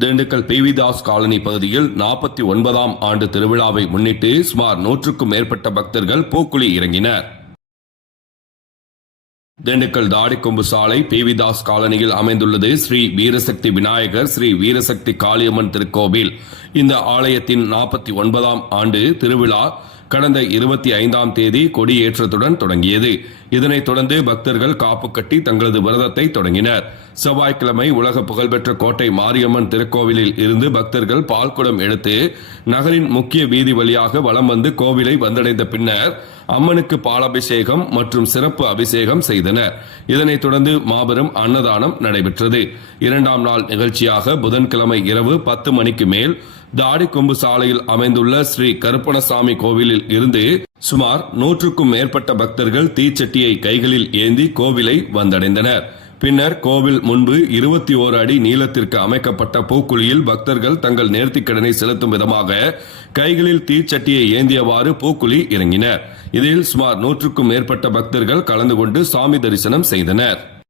Dindigul பிவிதாஸ் colony பகுதியில் நாற்பத்தி ஒன்பதாம் ஆண்டு திருவிழாவை முன்னிட்டு சுமார் நூற்றுக்கும் மேற்பட்ட பக்தர்கள் பூக்குழி இறங்கினர். திண்டுக்கல் தாடிக்கொம்பு சாலை பிவிதாஸ் காலனியில் அமைந்துள்ளது ஸ்ரீ வீரசக்தி விநாயகர் ஸ்ரீ வீரசக்தி காளியம்மன் திருக்கோவில். இந்த ஆலயத்தின் நாற்பத்தி ஒன்பதாம் ஆண்டு திருவிழா கடந்த இருபத்தி ஐந்தாம் தேதி கொடியேற்றத்துடன் தொடங்கியது. இதனைத் தொடர்ந்து பக்தர்கள் காப்பு கட்டி தங்களது விரதத்தை தொடங்கினர். செவ்வாய்க்கிழமை உலக புகழ்பெற்ற கோட்டை மாரியம்மன் திருக்கோவிலில் இருந்து பக்தர்கள் பால்குடம் எடுத்து நகரின் முக்கிய வீதி வழியாக வலம் வந்து கோவிலை வந்தடைந்த பின்னர் அம்மனுக்கு பாலாபிஷேகம் மற்றும் சிறப்பு அபிஷேகம் செய்தனர். இதனைத் தொடர்ந்து மாபெரும் அன்னதானம் நடைபெற்றது. இரண்டாம் நாள் நிகழ்ச்சியாக புதன்கிழமை இரவு பத்து மணிக்கு மேல் தாடிக்கொம்பு சாலையில் அமைந்துள்ள ஸ்ரீ கருப்பணசாமி கோவிலில் இருந்து சுமார் நூற்றுக்கும் மேற்பட்ட பக்தர்கள் தீச்சட்டியை கைகளில் ஏந்தி கோவிலை வந்தடைந்தனர். பின்னர் கோவில் முன்பு இருபத்தி ஓரு அடி நீளத்திற்கு அமைக்கப்பட்ட பூக்குழியில் பக்தர்கள் தங்கள் நேர்த்திக்கடனை செலுத்தும் விதமாக கைகளில் தீச்சட்டியை ஏந்தியவாறு பூக்குழி இறங்கினர். இதில் சுமார் நூற்றுக்கும் மேற்பட்ட பக்தர்கள் கலந்து கொண்டு சாமி தரிசனம் செய்தனர்.